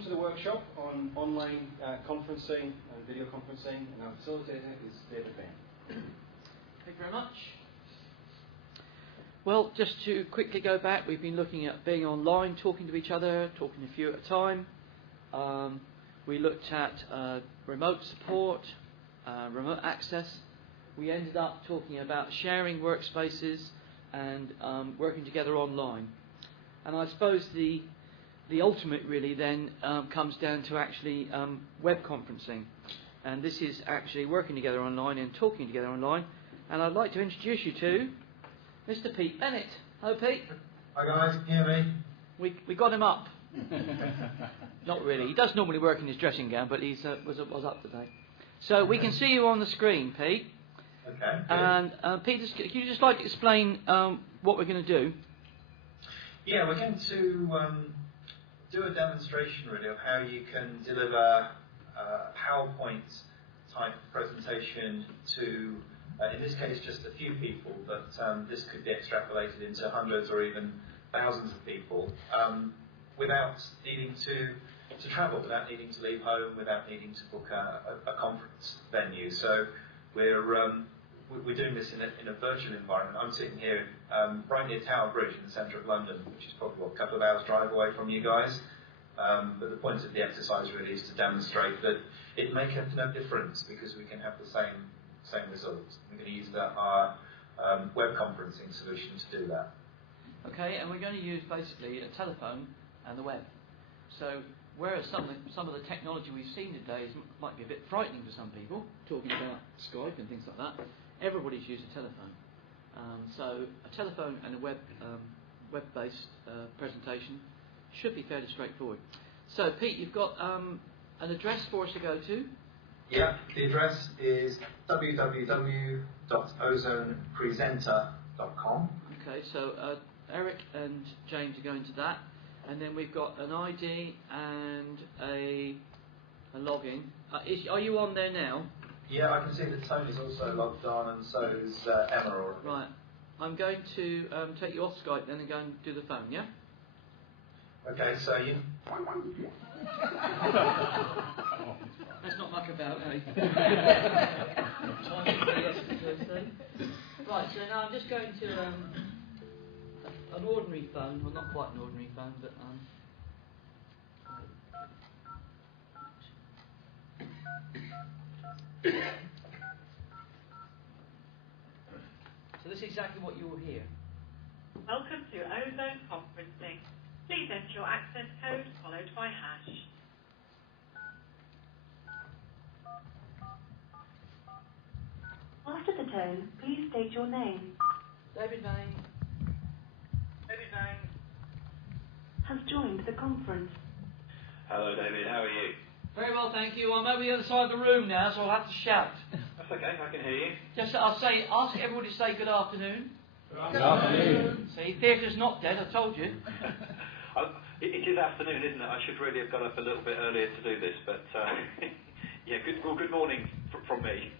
Welcome to the workshop on online conferencing and video conferencing, and our facilitator is David Bain. Thank you very much. Well, just to quickly go back, we've been looking at being online, talking to each other, talking a few at a time. We looked at remote support, remote access. We ended up talking about sharing workspaces and working together online. And I suppose the ultimate really then comes down to actually web conferencing. And this is actually working together online and talking together online. And I'd like to introduce you to Mr. Pete Bennett. Hello, Pete. Hi guys, can you hear me? We got him up. Not really. He does normally work in his dressing gown, but he was up today. So we can see you on the screen, Pete. Okay. And Pete, could you just like to explain what we're going to do? Yeah, we're going to do a demonstration really of how you can deliver a PowerPoint type presentation to, in this case, just a few people, but this could be extrapolated into hundreds or even thousands of people without needing to travel, without needing to leave home, without needing to book a conference venue. So we're doing this in a virtual environment. I'm sitting here right near Tower Bridge in the centre of London, which is probably a couple of hours drive away from you guys. But the point of the exercise really is to demonstrate that it makes no difference because we can have the same results. We're going to use our web conferencing solution to do that. Okay, and we're going to use basically a telephone and the web. So whereas some of the technology we've seen today might be a bit frightening for some people, talking about Skype and things like that, everybody's used a telephone. So a telephone and a web-based presentation should be fairly straightforward. So Pete, you've got an address for us to go to. Yeah, the address is www.OzonePresenter.com. Okay, so Eric and James are going to that, and then we've got an ID and a login. Are you on there now? Yeah, I can see that Tony's also logged on, and so is Emma already. Right. I'm going to take you off Skype then and go and do the phone, yeah? Okay, so you... Let's not muck about, eh? Right, so now I'm just going to an ordinary phone, well not quite an ordinary phone, but so this is exactly what you will hear. Welcome to Ozone Conferencing. Please enter your access code followed by hash. After the tone, please state your name. David Bain. David Bain. Has joined the conference. Hello David, how are you? Very well, thank you. I'm over the other side of the room now, so I'll have to shout. That's okay, I can hear you. Just ask everybody to say good afternoon. Good afternoon. See, theatre's not dead, I told you. It is afternoon, isn't it? I should really have got up a little bit earlier to do this, but yeah, good morning from me.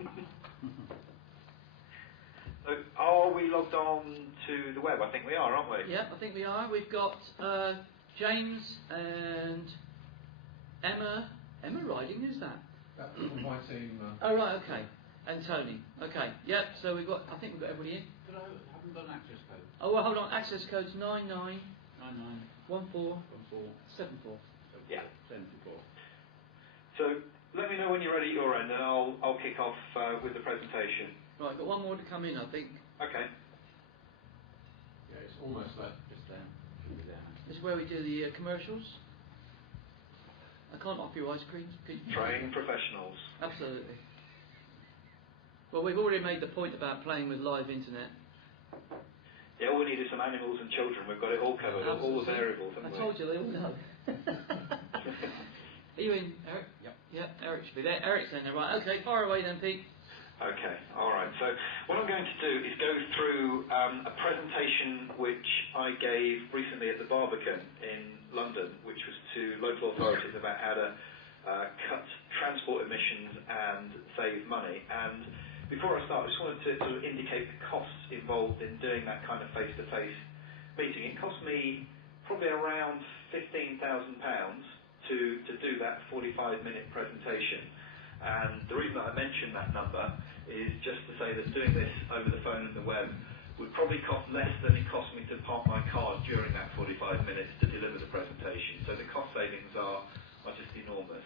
So, are we logged on to the web? I think we are, aren't we? Yeah, I think we are. We've got James and Emma. Emma Riding, who's that? That's my team. Oh, right, okay. And Tony. Okay, yep, so I think we've got everybody in. But I haven't done access code. Oh, well, hold on. Access code's 99 14 74. Yeah. 74. So, let me know when you're ready at your end, and I'll kick off with the presentation. Right, got one more to come in, I think. Okay. Yeah, it's almost there. Just there. Should be there. This is where we do the commercials. I can't offer you ice cream. Trained professionals. Absolutely. Well, we've already made the point about playing with live internet. Yeah, all we need is some animals and children. We've got it all covered, all the variables, haven't we? I told you, they all know. Are you in, Eric? Yep. Yeah, Eric should be there. Eric's in there, right. Okay, fire away then, Pete. Okay, alright. So what I'm going to do is go through a presentation which I gave recently at the Barbican in London, which was to local authorities about how to cut transport emissions and save money. And before I start, I just wanted to indicate the costs involved in doing that kind of face-to-face meeting. It cost me probably around £15,000 to do that 45-minute presentation. And the reason that I mention that number is just to say that doing this over the phone and the web would probably cost less than it cost me to park my car during that 45 minutes to deliver the presentation. So the cost savings are just enormous.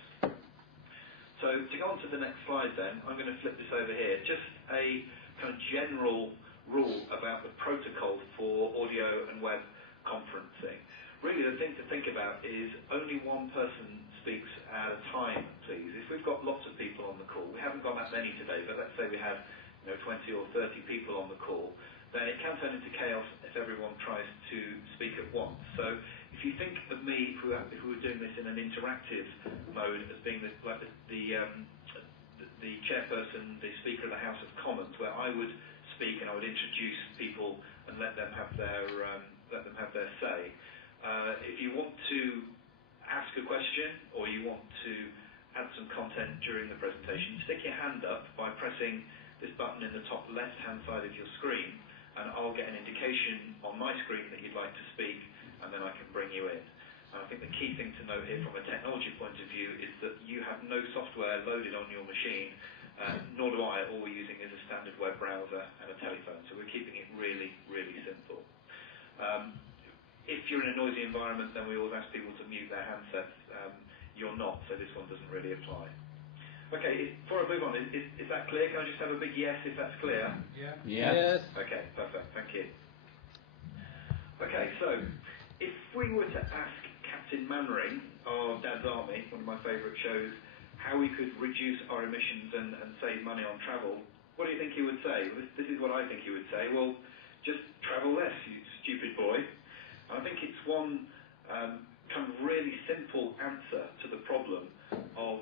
So to go on to the next slide then, I'm going to flip this over here. Just a kind of general rule about the protocol for audio and web conferencing. Really the thing to think about is only one person speaks at a time, please. If we've got lots of people on the call, we haven't got that many today, but let's say we had 20 or 30 people on the call, then it can turn into chaos if everyone tries to speak at once. So if you think of me, if we were doing this in an interactive mode, as being the chairperson, the Speaker of the House of Commons, where I would speak and I would introduce people and let them have their say. If you want to ask a question or you want to add some content during the presentation, stick your hand up by pressing this button in the top left-hand side of your screen, and I'll get an indication on my screen that you'd like to speak, and then I can bring you in. And I think the key thing to note here from a technology point of view is that you have no software loaded on your machine, nor do I. All we're using is a standard web browser and a telephone, so we're keeping it really, really simple. If you're in a noisy environment, then we always ask people to mute their handsets. You're not, so this one doesn't really apply. Okay, before I move on, is that clear? Can I just have a big yes if that's clear? Yeah. Yes. Okay, perfect, thank you. Okay, so if we were to ask Captain Mannering of Dad's Army, one of my favourite shows, how we could reduce our emissions and save money on travel, what do you think he would say? This is what I think he would say. Well, just travel less, you stupid boy. I think it's one kind of really simple answer to the problem of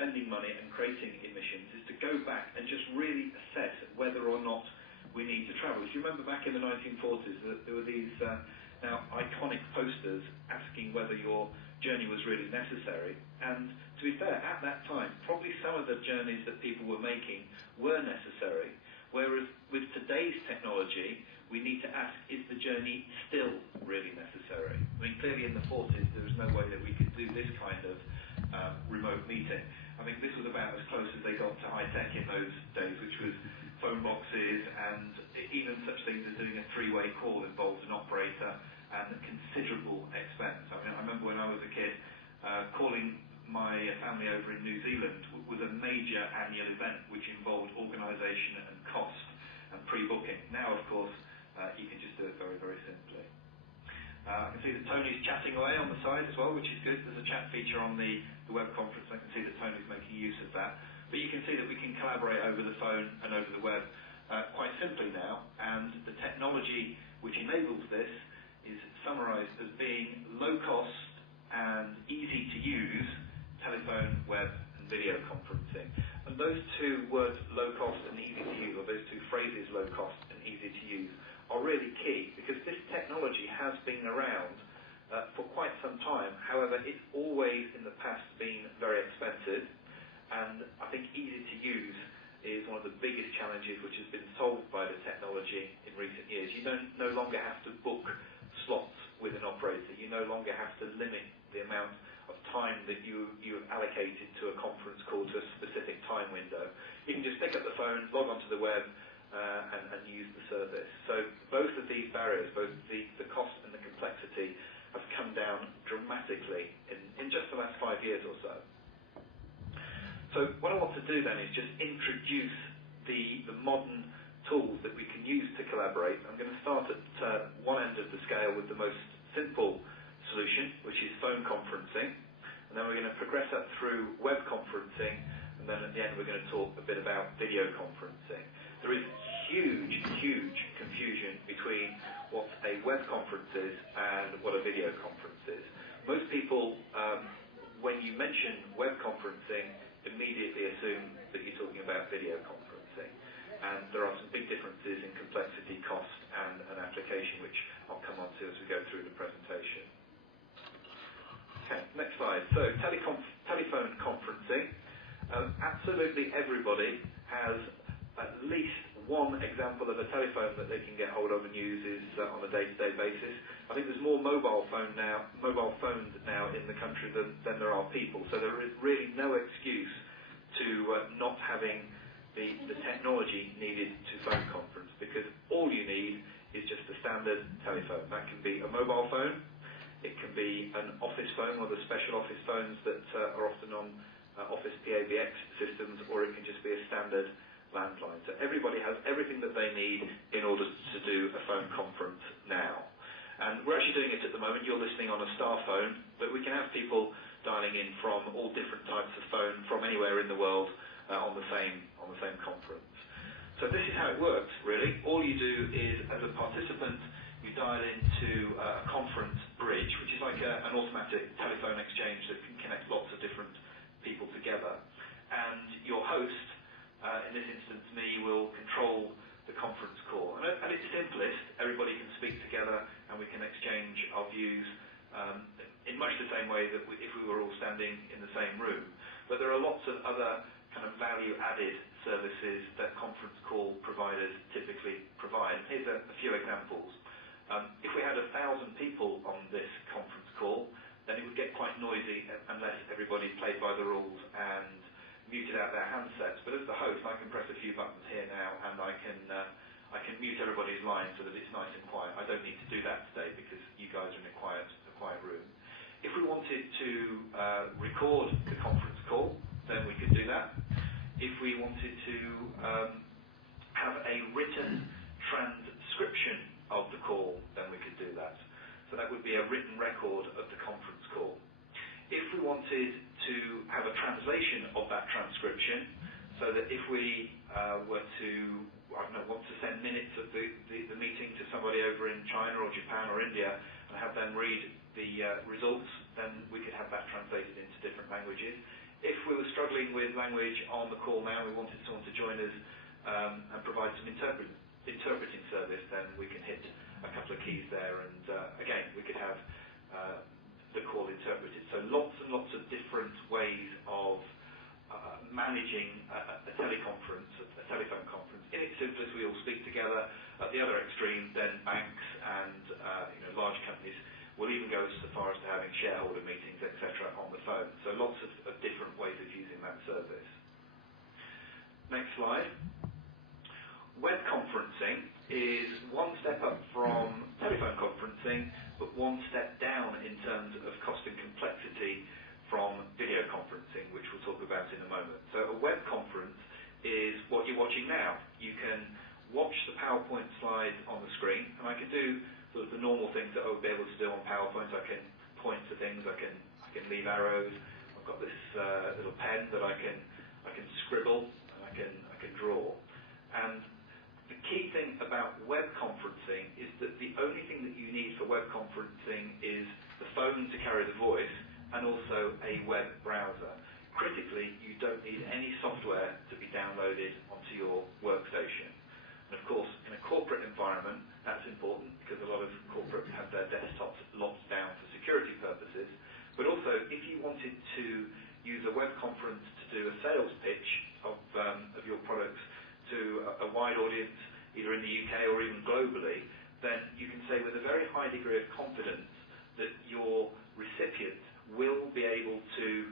spending money and creating emissions is to go back and just really assess whether or not we need to travel. If you remember back in the 1940s, there were these now iconic posters asking whether your journey was really necessary. And to be fair, at that time, probably some of the journeys that people were making were necessary. Whereas with today's technology, we need to ask, is the journey still really necessary? I mean, clearly in the 40s, there was no way that we could do this kind of remote meeting. I think this was about as close as they got to high-tech in those days, which was phone boxes, and even such things as doing a three-way call involved an operator and considerable expense. I mean, I remember when I was a kid, calling my family over in New Zealand was a major annual event which involved organisation and cost and pre-booking. Now, of course, you can just do it very, very simply. I can see that Tony's chatting away on the side as well, which is good. There's a chat feature on the web conference. I can see that Tony's making use of that. But you can see that we can collaborate over the phone and over the web quite simply now. And the technology which enables this is summarised as being low cost and easy to use telephone, web and video conferencing. And those two words, low cost and easy to use, or those two phrases, low cost and easy to use, are really key, because this technology has been around for quite some time. However, it's always in the past been very expensive, and I think easy to use is one of the biggest challenges which has been solved by the technology in recent years. You no longer have to book slots with an operator. You no longer have to limit the amount of time that you have allocated to a conference call to a specific time window. You can just pick up the phone, log onto the web, and use the service. So both of these barriers, both the cost and the complexity, have come down dramatically in just the last 5 years or so. So what I want to do then is just introduce the modern tools that we can use to collaborate. I'm going to start at one end of the scale with the most simple solution, which is phone conferencing, and then we're going to progress up through web conferencing, and then at the end we're going to talk a bit about video conferencing. There is huge confusion between what a web conference is and what a video conference is. Most people, when you mention web conferencing, immediately assume that you're talking about video conferencing. And there are some big differences in complexity, cost, and application, which I'll come on to as we go through the presentation. Okay, next slide. So, telephone conferencing. Absolutely everybody has at least one example of a telephone that they can get hold of and use is on a day-to-day basis. I think there's more mobile phones now in the country than there are people. So there is really no excuse to not having the technology needed to phone conference, because all you need is just a standard telephone. That can be a mobile phone, it can be an office phone, one of the special office phones that are often on office PABX systems, or it can just be a standard landline. So everybody has everything that they need in order to do a phone conference now. And we're actually doing it at the moment. You're listening on a star phone, but we can have people dialing in from all different types of phone from anywhere in the world on the same conference. So this is how it works, really. All you do is, as a participant, you dial into a conference bridge, which is like an automatic telephone exchange that can connect lots of different people together. And your host, in this instance me, will control the conference call. And at its simplest, everybody can speak together and we can exchange our views in much the same way that if we were all standing in the same room. But there are lots of other kind of value-added services that conference call providers typically provide. Here's a few examples. If we had 1,000 people on this conference call, then it would get quite noisy unless everybody played by the rules and muted out their handsets. But as the host, I can press a few buttons here now, and I can mute everybody's line so that it's nice and quiet. I don't need to do that today because you guys are in a quiet room. If we wanted to record the conference call, then we could do that. If we wanted to have a written transcription of the call, then we could do that. So that would be a written record of the conference call. If we wanted to have a translation of that transcription, so that if we were to, want to send minutes of the meeting to somebody over in China or Japan or India and have them read the results, then we could have that translated into different languages. If we were struggling with language on the call now, we wanted someone to join us and provide some interpreting service, then we can hit a couple of keys there, and again, we could have the call interpreted. So lots and lots of different ways of managing a teleconference, a telephone conference. In its simplest, we all speak together. At the other extreme, then banks and large companies will even go so far as to having shareholder meetings, etc., on the phone. So lots of different ways of using that service. Next slide. Web conferencing is one step up from telephone conferencing, but one step down in terms of cost and complexity from video conferencing, which we'll talk about in a moment. So a web conference is what you're watching now. You can watch the PowerPoint slides on the screen, and I can do sort of the normal things that I would be able to do on PowerPoint. I can point to things, I can leave arrows. I've got this little pen that I can scribble, and I can draw. And the key thing about web conferencing is that the only thing that you need for web conferencing is the phone to carry the voice and also a web browser. Critically, you don't need any software to be downloaded onto your workstation. And of course, in a corporate environment, that's important because a lot of corporates have their desktops locked down for security purposes. But also, if you wanted to use a web conference to do a sales pitch of your products to a wide audience, either in the UK or even globally, then you can say with a very high degree of confidence that your recipient will be able to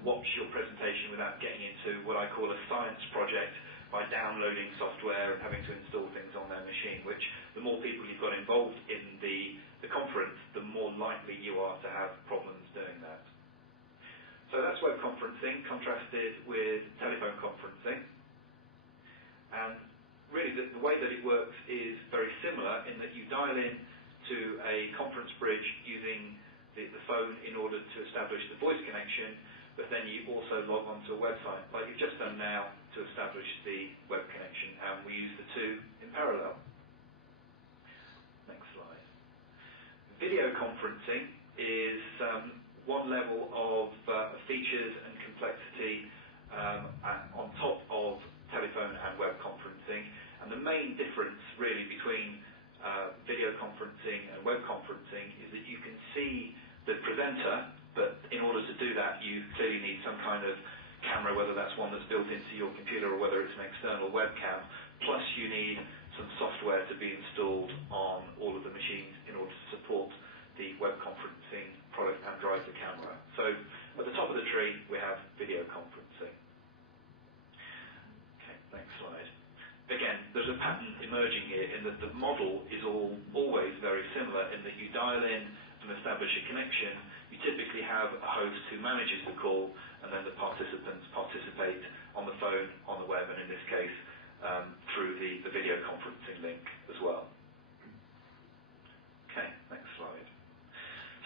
watch your presentation without getting into what I call a science project by downloading software and having to install things on their machine, which the more people you've got involved in the conference, the more likely you are to have problems doing that. So that's web conferencing contrasted with telephone conferencing. And really the way that it works is very similar in that you dial in to a conference bridge using the phone in order to establish the voice connection, but then you also log on to a website, like you've just done now, to establish the web connection, and we use the two in parallel. Next slide. Video conferencing is one level of features and complexity on top of telephone and web conferencing, and the main difference really between video conferencing and web conferencing is that you can see the presenter, but in order to do that you clearly need some kind of camera, whether that's one that's built into your computer or whether it's an external webcam, plus you need some software to be installed on all of the machines in order to support the web conferencing product and drive the camera. So at the top of the tree we have video conferencing. Okay, next slide. Again, there's a pattern emerging here in that the model is always very similar in that you dial in and establish a connection. You typically have a host who manages the call, and then the participants participate on the phone, on the web, and in this case through the video conferencing link as well. Okay, next slide.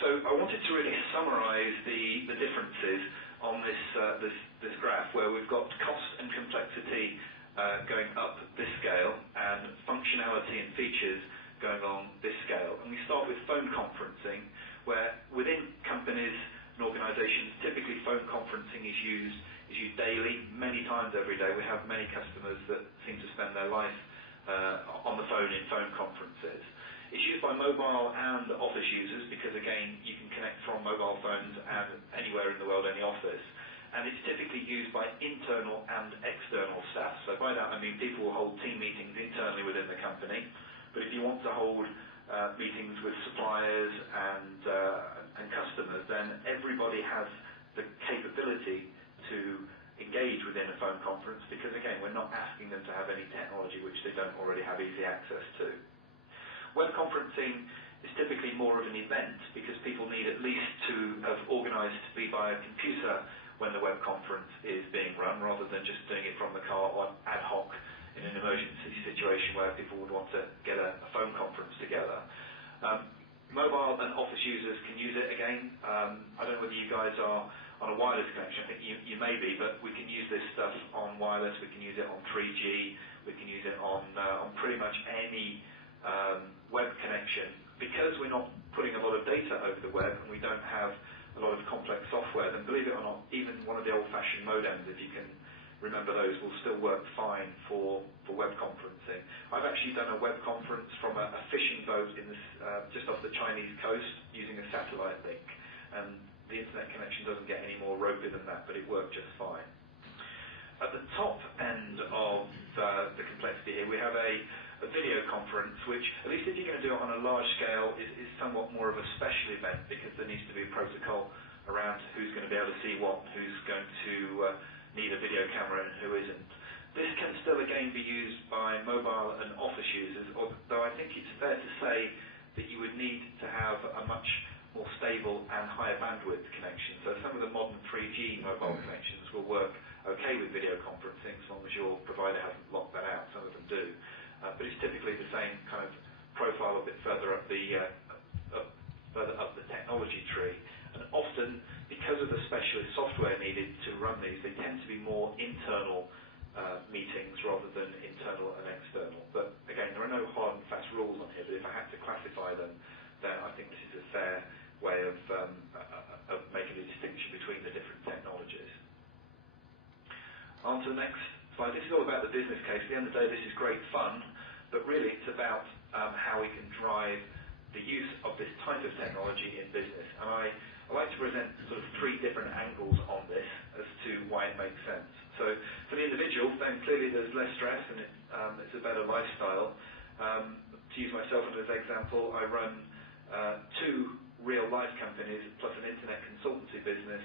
So I wanted to really summarize the differences on this graph, where we've got cost and complexity going up this scale, and functionality and features going on this scale. And we start with phone conferencing, where within companies and organizations, typically phone conferencing is used daily, many times every day. We have many customers that seem to spend their life on the phone in phone conferences. It's used by mobile and office users because, again, you can connect from mobile phones and anywhere in the world, any office. And it's typically used by internal and external staff. So by that I mean people will hold team meetings internally within the company, but if you want to hold meetings with suppliers and customers, then everybody has the capability to engage within a phone conference because, again, we're not asking them to have any technology which they don't already have easy access to. Web conferencing is typically more of an event because people need at least to have organised to be by a computer when the web conference is being run, rather than just doing it from the car or ad hoc in an emergency situation where people would want to get a phone conference together. Mobile and office users can use it again. I don't know whether you guys are on a wireless connection. I think you may be, but we can use this stuff on wireless. We can use it on 3G. We can use it on pretty much any web connection. Because we're not putting a lot of data over the web and we don't have a lot of complex software, then believe it or not, even one of the old-fashioned modems, if you can remember those, will still work fine for web conferencing. I've actually done a web conference from a fishing boat in this, just off the Chinese coast using a satellite link, and the internet connection doesn't get any more ropey than that, but it worked just fine. At the top end of the complexity here, we have a video conference, which, at least if you're going to do it on a large scale, is somewhat more of a special event because there needs to be a protocol around who's going to be able to see what, who's going to need a video camera and who isn't. This can still again be used by mobile and office users, although I think it's fair to say that you would need to have a much more stable and higher bandwidth connection. So some of the modern 3G mobile connections will work okay with video conferencing as long as your provider hasn't locked that out. Some of them do. But it's typically the same kind of profile a bit further up the technology tree. And often, because of the specialist software needed to run these, they tend to be more internal meetings rather than internal and external. But again, there are no hard and fast rules on here, but if I had to classify them, then I think this is a fair way of making a distinction between the different technologies. On to the next slide. This is all about the business case. At the end of the day, this is great fun, but really it's about how we can drive the use of this type of technology in business. And I like to present sort of three different angles on this as to why it makes sense. So for the individual, then clearly there's less stress and it's a better lifestyle. To use myself as an example, I run two real-life companies plus an internet consultancy business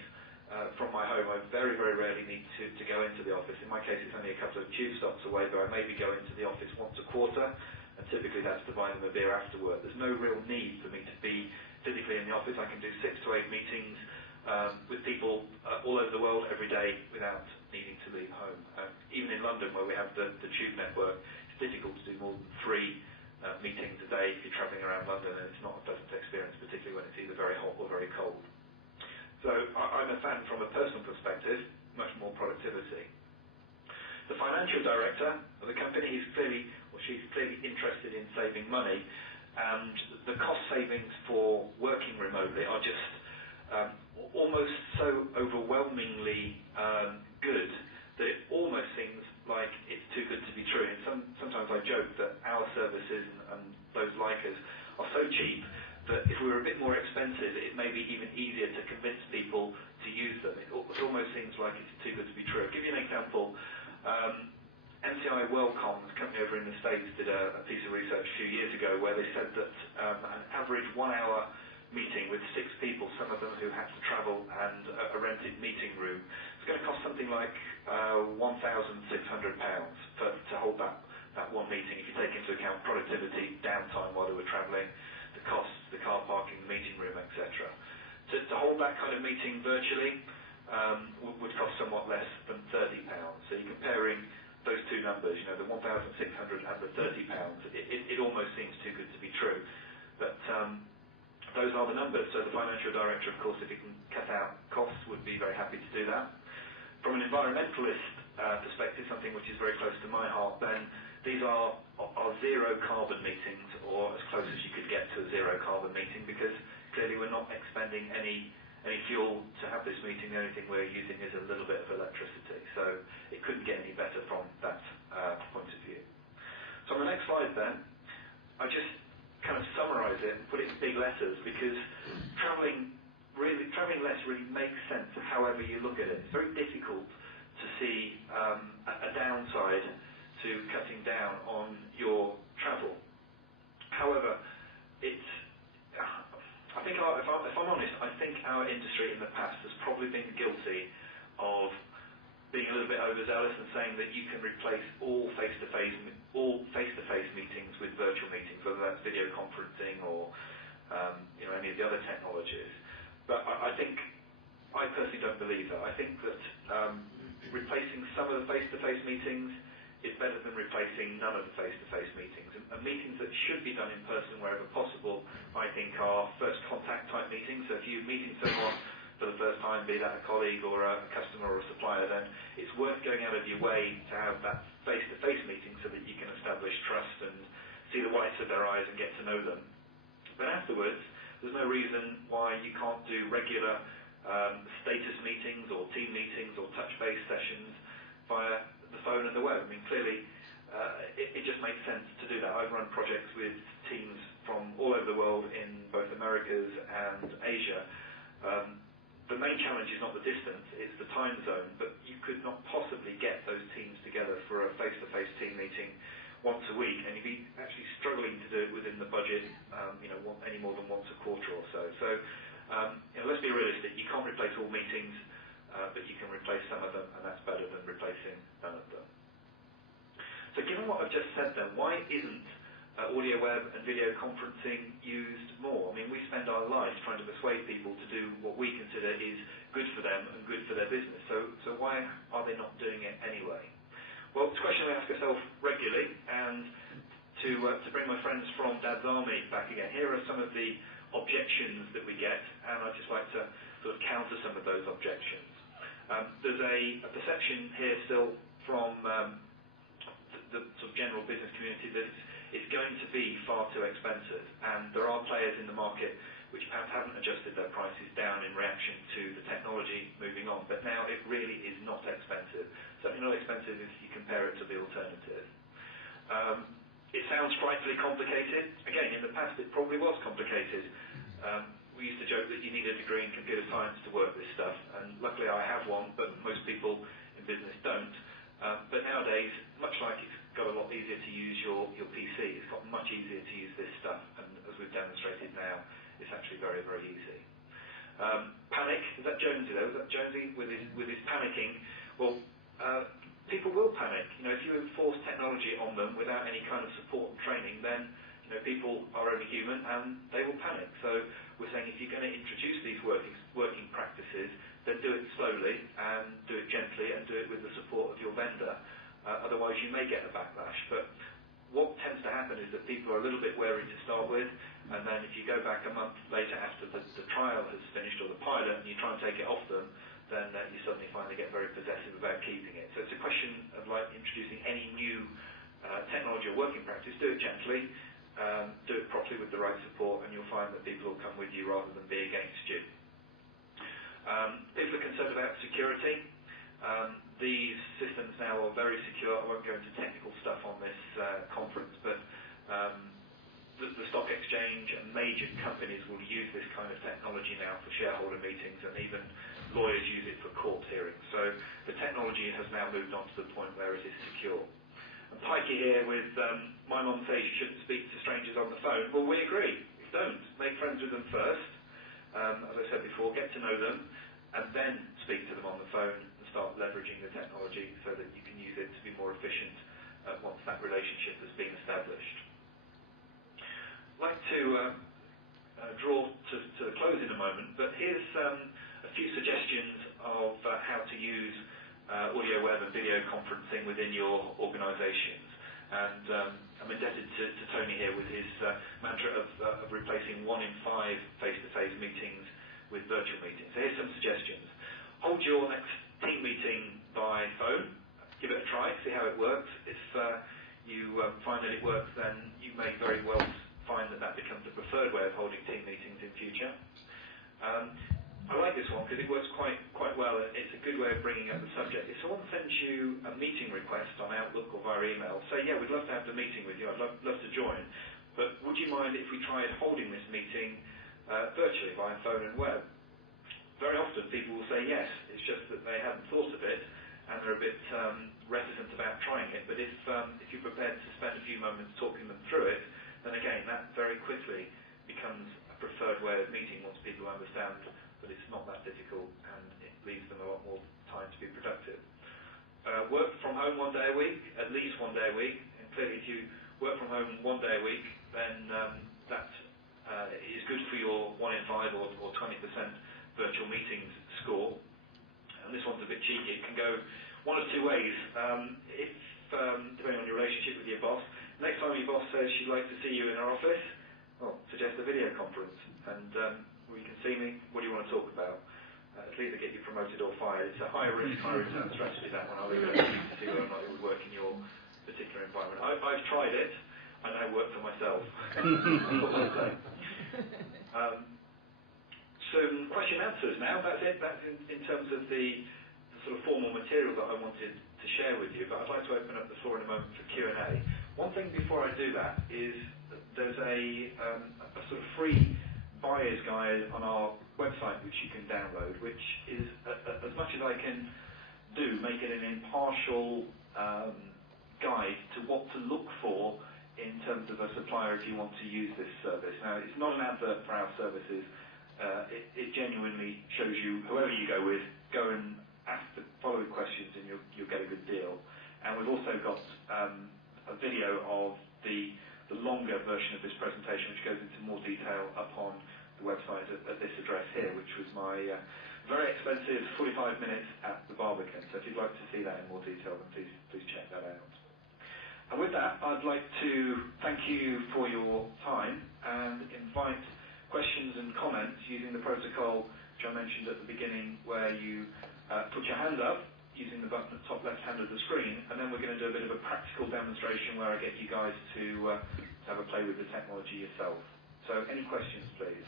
from my home. I very, very rarely need to go into the office. In my case, it's only a couple of tube stops away, but I maybe go into the office once a quarter, and typically that's to buy them a beer after work. There's no real need for me to be physically in the office. I can do 6 to 8 meetings with people all over the world every day without needing to leave home. Even in London, where we have the tube network, it's difficult to do more than 3 meetings a day if you're travelling around London, and it's not a pleasant experience, particularly when it's either very hot or very cold. So I'm a fan from a personal perspective, much more productivity. The financial director of the company is clearly, or she's clearly interested in saving money, and the cost savings for working remotely are just almost so overwhelmingly good that it almost seems like it's too good to be true. And sometimes I joke that our services and those like us are so cheap that if we were a bit more expensive, it may be even easier to convince people to use them. It almost seems like it's too good to be true. I'll give you an example. MCI WorldCom, a company over in the States, did a piece of research a few years ago where they said that an average 1 hour meeting with 6 people, some of them who had to travel, and a rented meeting room, it's going to cost something like £1,600 to hold that one meeting, if you take into account productivity, downtime while they were travelling, the costs, the car parking, the meeting room, etc. To hold that kind of meeting virtually would cost somewhat less than £30. So you're comparing those two numbers, the 1,600 and the £30. It almost seems too good to be true. But those are the numbers. So the financial director, of course, if he can cut out costs, would be very happy to do that. From an environmentalist perspective, something which is very close to my heart, then these are zero carbon meetings, or as close as you could get to a zero carbon meeting, because clearly we're not expending any fuel to have this meeting. The only thing we're using is a little bit of electricity. So it couldn't get any better from that point of view. So on the next slide then, I just kind of summarize it and put it in big letters, because traveling less really makes sense however you look at it. It's very difficult to see a downside to cutting down on your travel. However, I think if I'm honest, I think our industry in the past has probably been guilty of being a little bit overzealous and saying that you can replace all face-to-face meetings with virtual meetings, whether that's video conferencing or any of the other technologies. But I personally don't believe that. I think that replacing some of the face-to-face meetings is better than replacing none of the face-to-face meetings. And meetings that should be done in person wherever possible, I think, are first contact type meetings. So if you're meeting someone for the first time, be that a colleague or a customer or a supplier, then it's worth going out of your way to have that face-to-face meeting so that you can establish trust and see the whites of their eyes and get to know them. But afterwards, there's no reason why you can't do regular status meetings or team meetings or touch-base sessions via the phone and the web. I mean, clearly, it just makes sense to do that. I've run projects with teams from all over the world in both Americas and Asia. The main challenge is not the distance, it's the time zone, but you could not possibly get those teams together for a face-to-face team meeting once a week, and you'd be actually struggling to do it within the budget, any more than once a quarter or so. So, let's be realistic. You can't replace all meetings, but you can replace some of them, and that's better than replacing none of them. So given what I've just said then, why isn't audio web and video conferencing used more? I mean, we spend our lives trying to persuade people to do what we consider is good for them and good for their business. So why are they not doing it anyway? Well, it's a question we ask ourselves regularly, and to bring my friends from Dad's Army back again, here are some of the objections that we get, and I'd just like to sort of counter some of those objections. There's a perception here still from the sort of general business community that it's going to be far too expensive, and there are players in the market which perhaps haven't adjusted their prices down in reaction to the technology moving on, but now it really is not expensive. Certainly not expensive if you compare it to the alternative. It sounds frightfully complicated. Again, in the past it probably was complicated. We used to joke that you need a degree in computer science to work this stuff, and luckily I have one, but most people in business don't. But nowadays, much like it's got a lot easier to use your PC, it's got much easier to use this stuff, and as we've demonstrated now, it's actually very, very easy. Panic, is that Jonesy there? Was that Jonesy with his panicking? Well, people will panic. If you enforce technology on them without any kind of support and training, then people are only human and they will panic. So we're saying if you're going to introduce these working practices, then do it slowly and do it gently and do it with the support of your vendor. Otherwise you may get a backlash. But what tends to happen is that people are a little bit wary to start with, and then if you go back a month later after the trial has finished or the pilot and you try and take it off them, then you suddenly finally get very possessive about keeping it. So it's a question of like introducing any new technology or working practice. Do it gently, do it properly with the right support, and you'll find that people will come with you rather than be against you. People are concerned about security. These systems now are very secure. I won't go into technical stuff on this conference, but the stock exchange range, and major companies will use this kind of technology now for shareholder meetings, and even lawyers use it for court hearings. So the technology has now moved on to the point where it is secure. And Pikey here with my mum says you shouldn't speak to strangers on the phone. Well, we agree. Don't. Make friends with them first. As I said before, get to know them, and then speak to them on the phone and start leveraging the technology so that you can use it to be more efficient once that relationship has been established. I'd like to draw to the close in a moment, but here's a few suggestions of how to use audio, web and video conferencing within your organisations. And I'm indebted to Tony here with his mantra of replacing 1 in 5 face-to-face meetings with virtual meetings. So here's some suggestions. Hold your next team meeting by phone. Give it a try, see how it works. If you find that it works, then you may very well find that that becomes the preferred way of holding team meetings in future. I like this one because it works quite well. It's a good way of bringing up the subject. If someone sends you a meeting request on Outlook or via email, say, yeah, we'd love to have the meeting with you, I'd love to join, but would you mind if we tried holding this meeting virtually via phone and web? Very often people will say yes, it's just that they haven't thought of it and they're a bit reticent about trying it, but if you're prepared to spend a few moments talking them through it, then again, that very quickly becomes a preferred way of meeting once people understand that it's not that difficult and it leaves them a lot more time to be productive. Work from home 1 day a week, at least 1 day a week, and clearly if you work from home 1 day a week, then that is good for your 1 in 5 or 20% virtual meetings score. And this one's a bit cheeky. It can go one of 2 ways. If depending on your relationship with your boss, next time your boss says she'd like to see you in her office, well, suggest a video conference. And well, you can see me, what do you want to talk about? It'll either get you promoted or fired. It's a high risk, high return strategy, that one. I'll leave it to see whether or not it would work in your particular environment. I've tried it. I now work for myself. Some question answers now. That's it. That's in terms of the sort of formal material that I wanted to share with you. But I'd like to open up the floor in a moment for Q&A. One thing before I do that is that there's a sort of free buyer's guide on our website which you can download, which is, as much as I can do, make it an impartial guide to what to look for in terms of a supplier if you want to use this service. Now, it's not an advert for our services. It genuinely shows you, whoever you go with, go and ask the following questions and you'll get a good deal. And we've also got a video of the longer version of this presentation, which goes into more detail up on the website at this address here, which was my very expensive 45 minutes at the Barbican. So if you'd like to see that in more detail, then please check that out. And with that, I'd like to thank you for your time and invite questions and comments using the protocol which I mentioned at the beginning, where you put your hand up using the button at the top left hand of the screen, and then we're going to do a bit of a practical demonstration where I get you guys to have a play with the technology yourself. So any questions, please?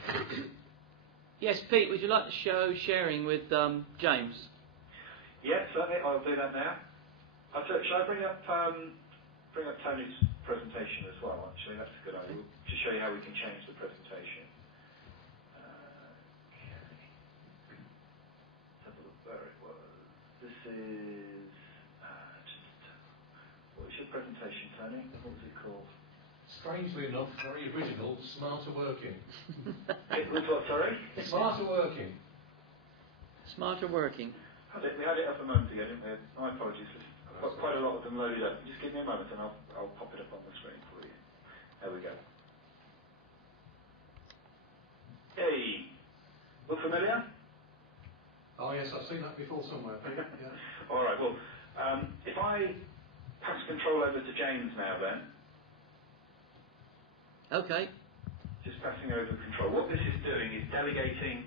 Yes, Pete, would you like to show sharing with James? Yeah, certainly. I'll do that now. Shall I bring up Tony's presentation as well? Actually, that's a good idea. To show you how we can change the presentation. This is what's your presentation, Tony? What's it called? Strangely enough, very original, smarter working. It was what, sorry? Smarter working. Smarter working. We had it up a moment ago, didn't we? My apologies. I've got quite a lot of them loaded up. Just give me a moment and I'll pop it up on the screen for you. There we go. Hey, look familiar? Oh yes, I've seen that before somewhere. Yeah. All right, well, if I pass control over to James now then. Okay. Just passing over control. What this is doing is delegating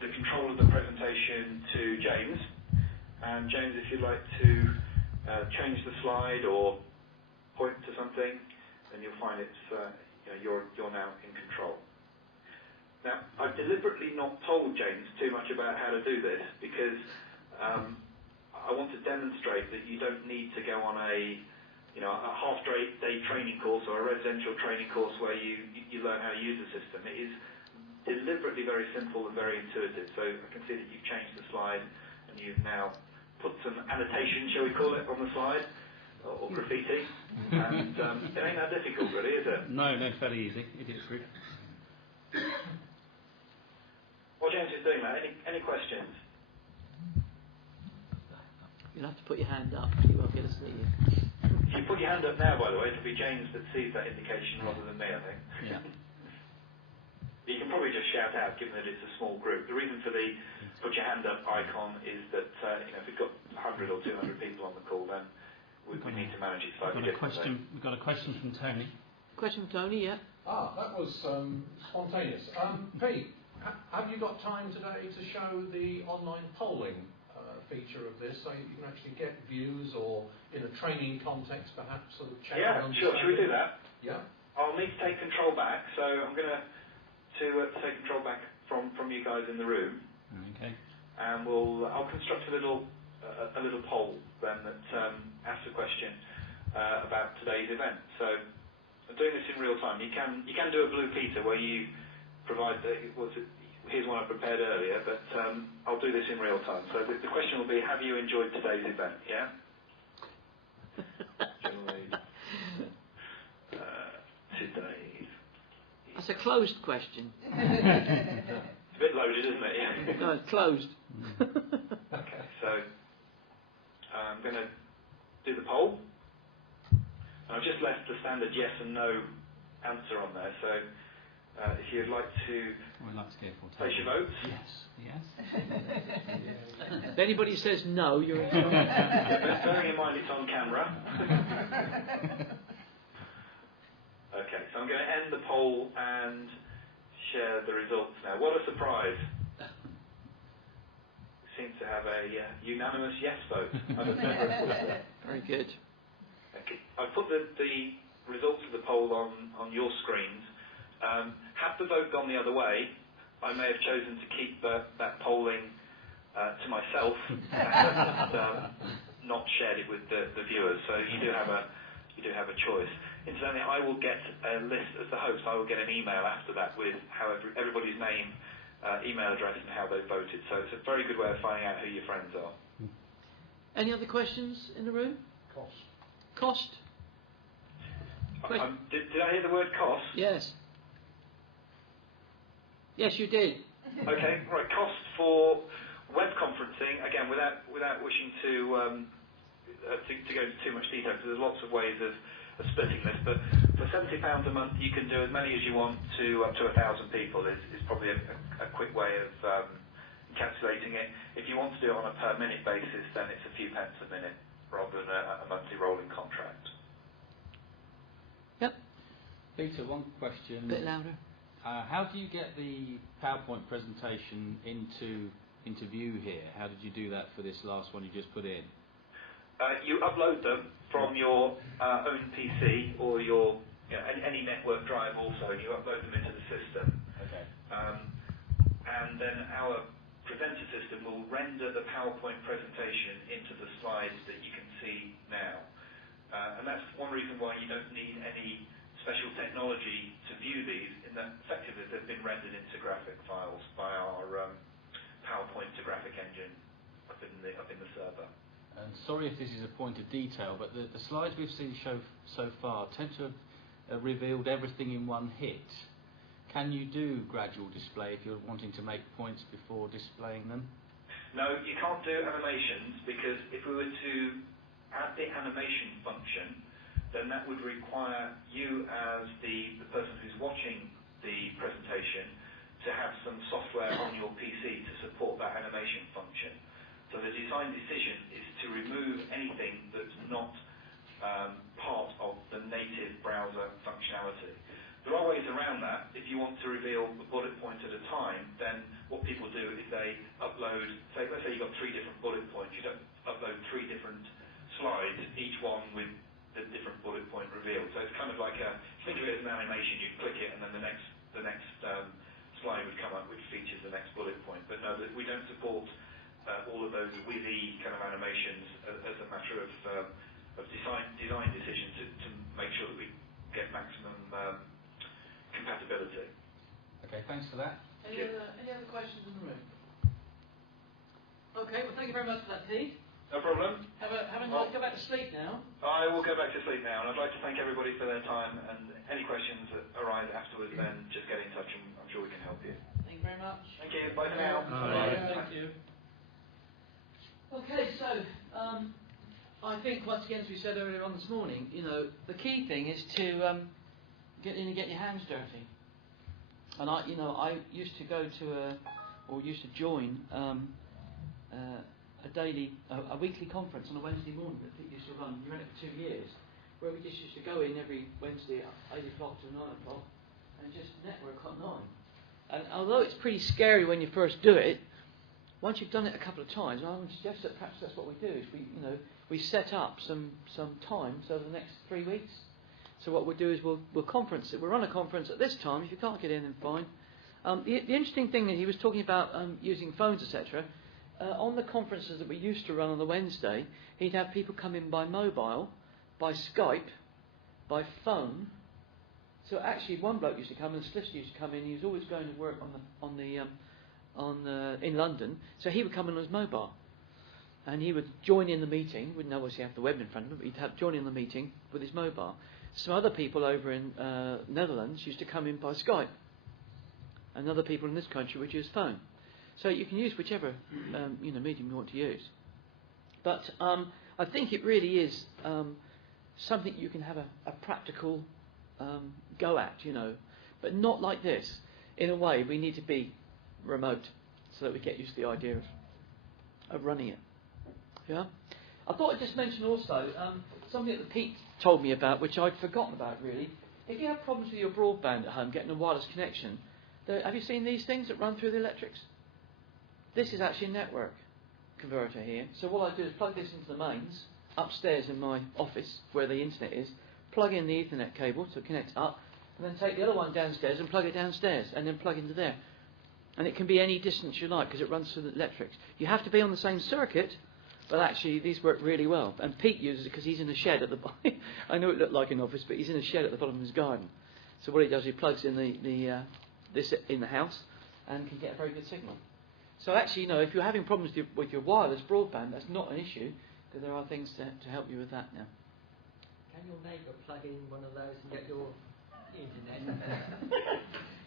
the control of the presentation to James. And James, if you'd like to change the slide or point to something, then you'll find it's you're now in control. Now, I've deliberately not told James too much about how to do this because I want to demonstrate that you don't need to go on a a half-day training course or a residential training course where you learn how to use the system. It is deliberately very simple and very intuitive. So I can see that you've changed the slide and you've now put some annotation, shall we call it, on the slide, or graffiti. And it ain't that difficult, really, is it? No, fairly easy. Idiot proof. While James is doing that, any questions? You'll have to put your hand up. You won't be able to see you. If you put your hand up now, by the way, it'll be James that sees that indication rather than me, I think. Yeah. You can probably just shout out, given that it's a small group. The reason for the put your hand up icon is that if we've got 100 or 200 people on the call, then we need to manage it slightly differently. We've got a question from Tony. Question from Tony, yeah. That was spontaneous. Pete, have you got time today to show the online polling feature of this, so you can actually get views, or in a training context perhaps sort of check? Yeah, sure. Should we do that? Yeah. I'll need to take control back, so I'm going to take control back from you guys in the room. Okay. And I'll construct a little poll then that asks a question about today's event. So I'm doing this in real time. You can do a Blue Peter where you provide here's one I prepared earlier, but I'll do this in real time. So the question will be, have you enjoyed today's event? Yeah? Today's... That's a closed question. It's a bit loaded, isn't it? Yeah. No, it's closed. Okay, so I'm going to do the poll. I've just left the standard yes and no answer on there, so if you'd like to place your votes. Yes. If anybody says no, you're in trouble. Bearing in mind it's on camera. Okay, so I'm going to end the poll and share the results now. What a surprise. We seem to have a unanimous yes vote. Very good. Okay. I've put the results of the poll on your screens. Had the vote gone the other way, I may have chosen to keep that polling to myself and not shared it with the viewers. So you do have a choice. Incidentally, I will get a list as the host. I will get an email after that with everybody's name, email address, and how they voted. So it's a very good way of finding out who your friends are. Any other questions in the room? Cost? Did I hear the word cost? Yes. Yes, you did. Okay, right. Cost for web conferencing, again, without wishing to go into too much detail, because there's lots of ways of splitting this, but for £70 a month you can do as many as you want to up to 1,000 people is probably a quick way of encapsulating it. If you want to do it on a per minute basis, then it's a few pence a minute rather than a monthly rolling contract. Yep. Peter, one question. A bit louder. How do you get the PowerPoint presentation into view here? How did you do that for this last one you just put in? You upload them from your own PC or your any network drive also, and you upload them into the system. Okay. And then our presenter system will render the PowerPoint presentation into the slides that you can see now. And that's one reason why you don't need any special technology to view these, in that effectively they've been rendered into graphic files by our PowerPoint to graphic engine up in the server. And sorry if this is a point of detail, but the slides we've seen so far tend to have revealed everything in one hit. Can you do gradual display if you're wanting to make points before displaying them? No, you can't do animations, because if we were to add the animation function, then that would require you as the person who's watching the presentation to have some software on your PC to support that animation function. So the design decision is to remove anything that's not part of the native browser functionality. There are ways around that. If you want to reveal a bullet point at a time, then what people do is they upload, let's say you've got 3 different bullet points, you don't upload 3 different slides, each one with the different bullet point revealed. So it's kind of like think of it as an animation. You click it, and then the next slide would come up, which features the next bullet point. But no, we don't support all of those wizzy kind of animations as a matter of design decisions to make sure that we get maximum compatibility. Okay, thanks for that. Any other questions in the room? Okay, well, thank you very much for that, Pete. No problem. Have a nice go back to sleep now. I will go back to sleep now, and I'd like to thank everybody for their time, and any questions that arise afterwards, then just get in touch and I'm sure we can help you. Thank you very much. Thank you. Bye for now. Thank you. Okay, so I think once again, as we said earlier on this morning, the key thing is to get in and get your hands dirty. And I used to go to used to join a weekly conference on a Wednesday morning that Pete used to run. We ran it for 2 years, where we just used to go in every Wednesday at 8 o'clock to 9 o'clock and just network at 9. And although it's pretty scary when you first do it, once you've done it a couple of times, I would suggest that perhaps that's what we do. Is we set up some times over the next 3 weeks. So what we'll do is we'll conference it. We'll run a conference at this time. If you can't get in, then fine. The interesting thing that he was talking about using phones, etc. On the conferences that we used to run on the Wednesday, he'd have people come in by mobile, by Skype, by phone. So actually, one bloke used to come, and a solicitor used to come in. He was always going to work in London, so he would come in on his mobile, and he would join in the meeting. Wouldn't obviously have the web in front of him, but he'd join in the meeting with his mobile. Some other people over in Netherlands used to come in by Skype, and other people in this country would use phone. So you can use whichever medium you want to use. But I think it really is something you can have a practical go at, but not like this. In a way, we need to be remote so that we get used to the idea of running it. Yeah. I thought I'd just mention also something that Pete told me about, which I'd forgotten about really. If you have problems with your broadband at home, getting a wireless connection, have you seen these things that run through the electrics? This is actually a network converter here. So what I do is plug this into the mains upstairs in my office where the internet is, plug in the Ethernet cable so it connects up, and then take the other one downstairs and plug it downstairs, and then plug into there. And it can be any distance you like because it runs through the electrics. You have to be on the same circuit, but actually these work really well. And Pete uses it because he's in a shed at the bottom. I know it looked like an office, but he's in a shed at the bottom of his garden. So what he does, he plugs in this in the house and can get a very good signal. So actually, if you're having problems with your wireless broadband, that's not an issue, because there are things to help you with that now. Can your neighbour plug in one of those and get your internet?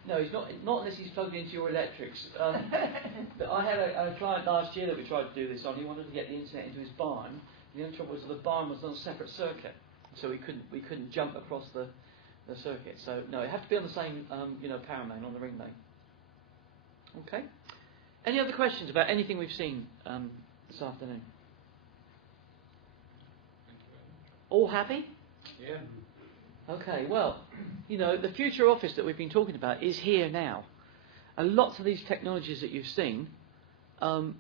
No, he's not unless he's plugged into your electrics. But I had a client last year that we tried to do this on. He wanted to get the internet into his barn. The only trouble was the barn was on a separate circuit, so we couldn't jump across the circuit. So no, it had to be on the same power main, on the ring main. Okay. Any other questions about anything we've seen this afternoon? All happy? Yeah. Okay, well, the future office that we've been talking about is here now. And lots of these technologies that you've seen, have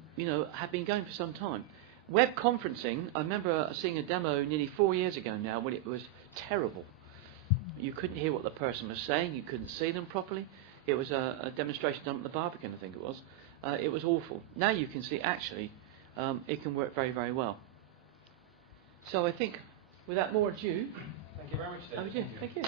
been going for some time. Web conferencing, I remember seeing a demo nearly 4 years ago now when it was terrible. You couldn't hear what the person was saying, you couldn't see them properly. It was a demonstration done at the Barbican, I think it was. It was awful. Now you can see, actually, it can work very, very well. So I think, without more ado... Thank you very much, David. Thank you.